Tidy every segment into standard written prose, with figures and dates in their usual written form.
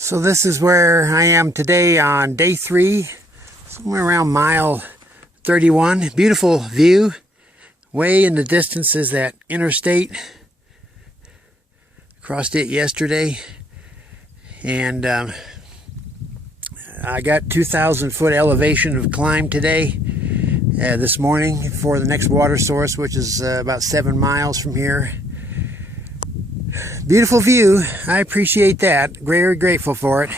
So this is where I am today on day 3, somewhere around mile 31. Beautiful view. Way in the distance is that interstate. Crossed it yesterday, and I got 2,000 foot elevation of climb today, this morning, for the next water source, which is about 7 miles from here. Beautiful view. I appreciate that. Very grateful for it.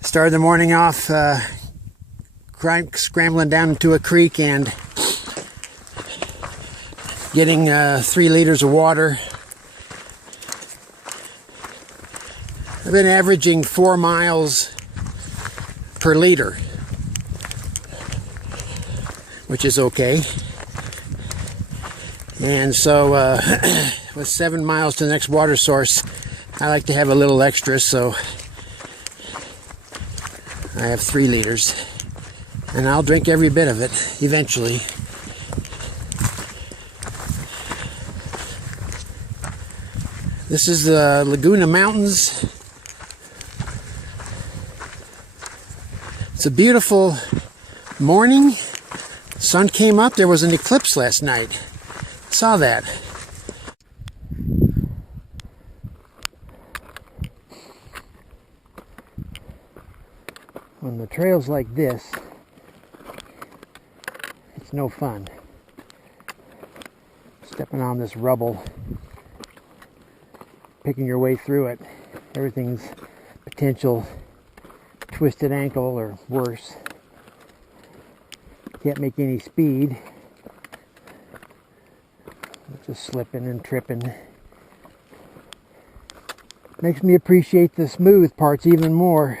Started the morning off scrambling down into a creek and getting 3 liters of water. I've been averaging 4 miles per liter, which is okay. And so with 7 miles to the next water source, I like to have a little extra, so I have 3 liters, and I'll drink every bit of it eventually. This is the Laguna Mountains. It's a beautiful morning. The sun came up. There was an eclipse last night. Saw that. On the trails like this, it's no fun. Stepping on this rubble, picking your way through it. Everything's potential twisted ankle or worse. Can't make any speed. Just slipping and tripping. Makes me appreciate the smooth parts even more.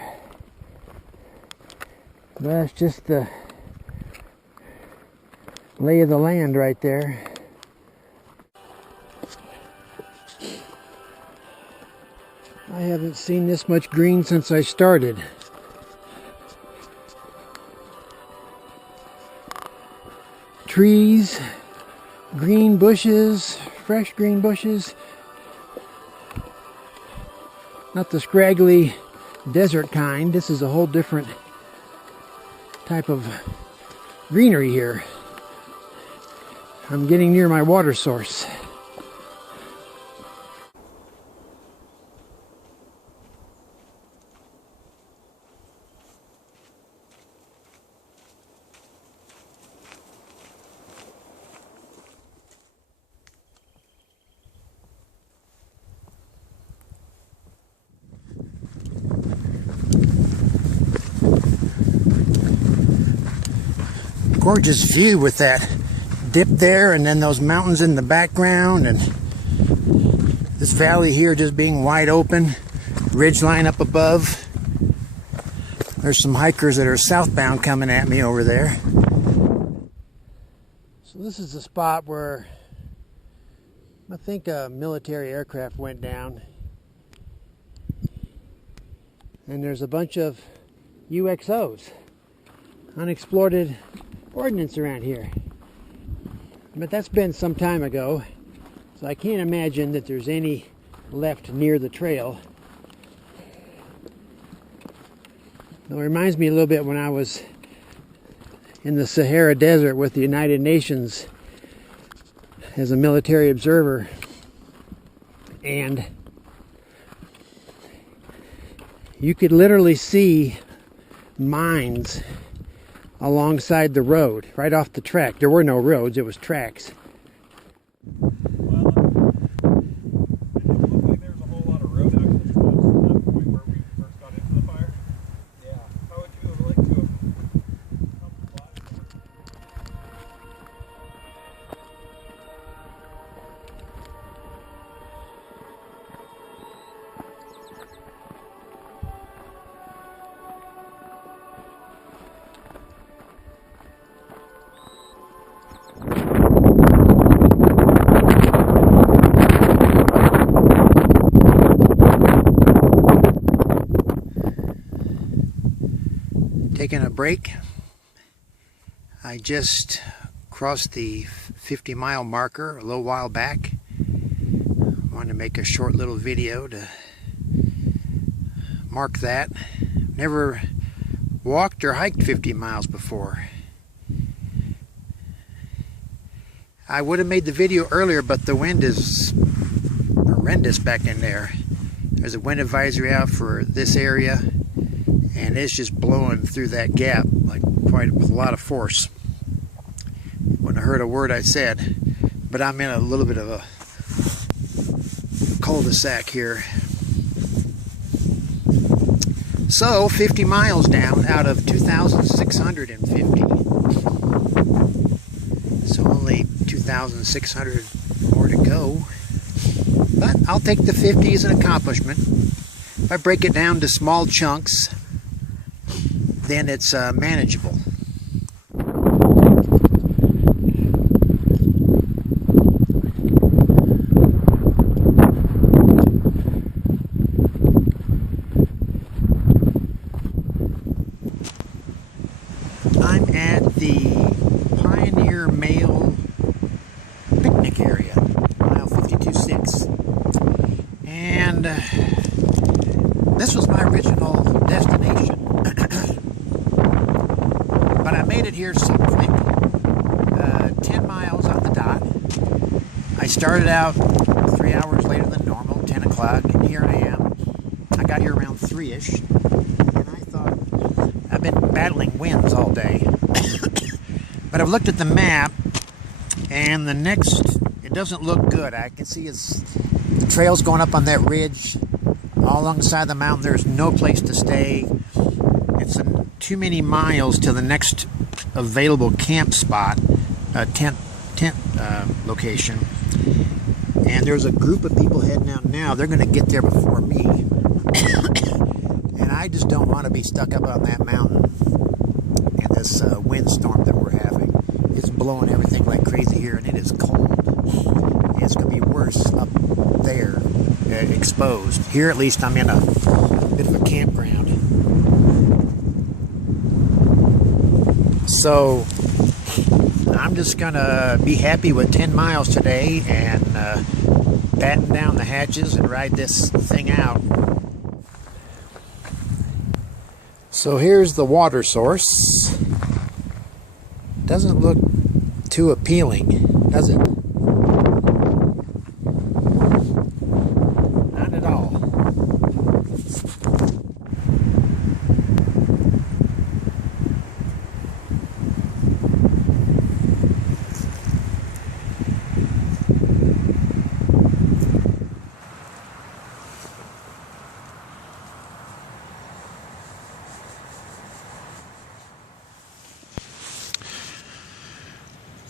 That's just the lay of the land right there. I haven't seen this much green since I started. Trees, green bushes, fresh green bushes. Not the scraggly desert kind. This is a whole different type of greenery here. I'm getting near my water source. Gorgeous view with that dip there, and then those mountains in the background, and this valley here just being wide open, ridge line up above. There's some hikers that are southbound coming at me over there. So this is the spot where I think a military aircraft went down, and there's a bunch of UXOs, unexploded ordnance, around here. But that's been some time ago, so I can't imagine that there's any left near the trail. It reminds me a little bit when I was in the Sahara Desert with the United Nations as a military observer, and you could literally see mines alongside the road, right off the track. There were no roads, it was tracks. Well, it didn't look like there was a whole lot of road access to that point where we first got into the fire. Yeah. How would you have liked to have come by? Taking a break. I just crossed the 50-mile marker a little while back. I wanted to make a short little video to mark that. Never walked or hiked 50 miles before. I would have made the video earlier, but the wind is horrendous back in there. There's a wind advisory out for this area, and it's just blowing through that gap like with a lot of force. Wouldn't have heard a word I said, but I'm in a little bit of a cul-de-sac here. So 50 miles down out of 2,650. So only 2,600 more to go. But I'll take the 50 as an accomplishment. If I break it down to small chunks, then it's manageable. I'm at the Pioneer Mail picnic area, mile 52.6. And this was my original destination. But I made it here so quick. 10 miles on the dot. I started out 3 hours later than normal, 10 o'clock, and here I am. I got here around 3-ish. And I thought, I've been battling winds all day. But I've looked at the map, and it doesn't look good. I can see the trails going up on that ridge. All along the side of the mountain, there's no place to stay. It's too many miles to the next available camp spot, tent location. And there's a group of people heading out now. They're going to get there before me. And I just don't want to be stuck up on that mountain in this windstorm that we're having. It's blowing everything like crazy here, and it is cold. And it's going to be worse up there, exposed. Here, at least, I'm in a bit of a campground. So I'm just going to be happy with 10 miles today and batten down the hatches and ride this thing out. So here's the water source. Doesn't look too appealing, does it? Not at all.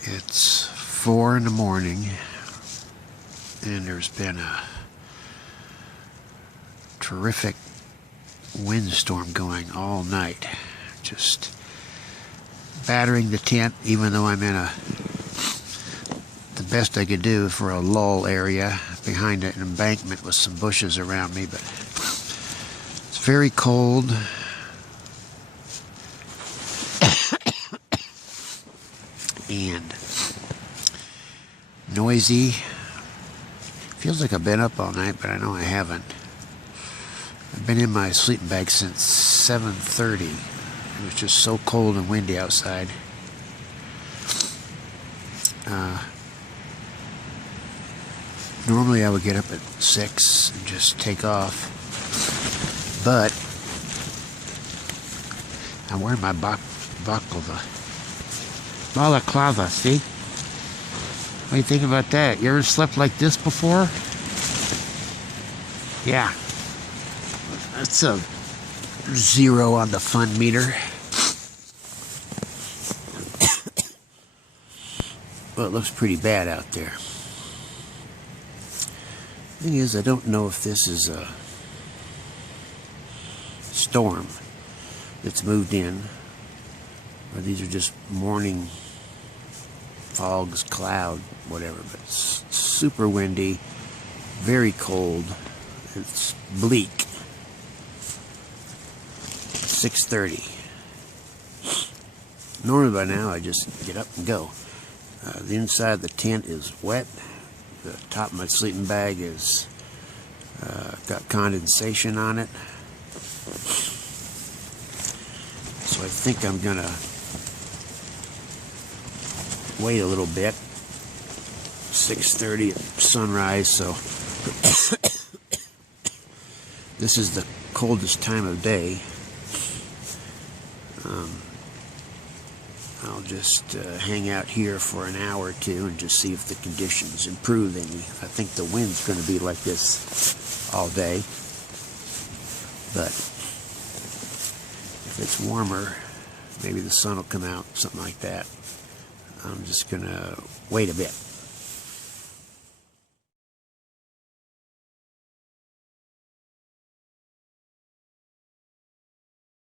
It's 4 in the morning, and there's been a terrific windstorm going all night, just battering the tent, even though I'm in the best I could do for a lull area behind an embankment with some bushes around me. But it's very cold. And noisy. Feels like I've been up all night, but I know I haven't. I've been in my sleeping bag since 7:30. It was just so cold and windy outside. Normally I would get up at 6 and just take off, but I'm wearing my balaclava. Balaclava, see? What do you think about that? You ever slept like this before? Yeah. That's a 0 on the fun meter. Well, it looks pretty bad out there. Thing is, I don't know if this is a storm that's moved in, or these are just morning fogs, cloud, whatever. But it's super windy, very cold. It's bleak. 6:30. Normally by now I just get up and go. The inside of the tent is wet. The top of my sleeping bag is got condensation on it. So I think I'm gonna wait a little bit. 6:30 sunrise, so this is the coldest time of day. I'll just hang out here for an hour or two and just see if the conditions improve any. I think the wind's going to be like this all day, but if it's warmer, maybe the sun will come out, something like that. I'm just going to wait a bit.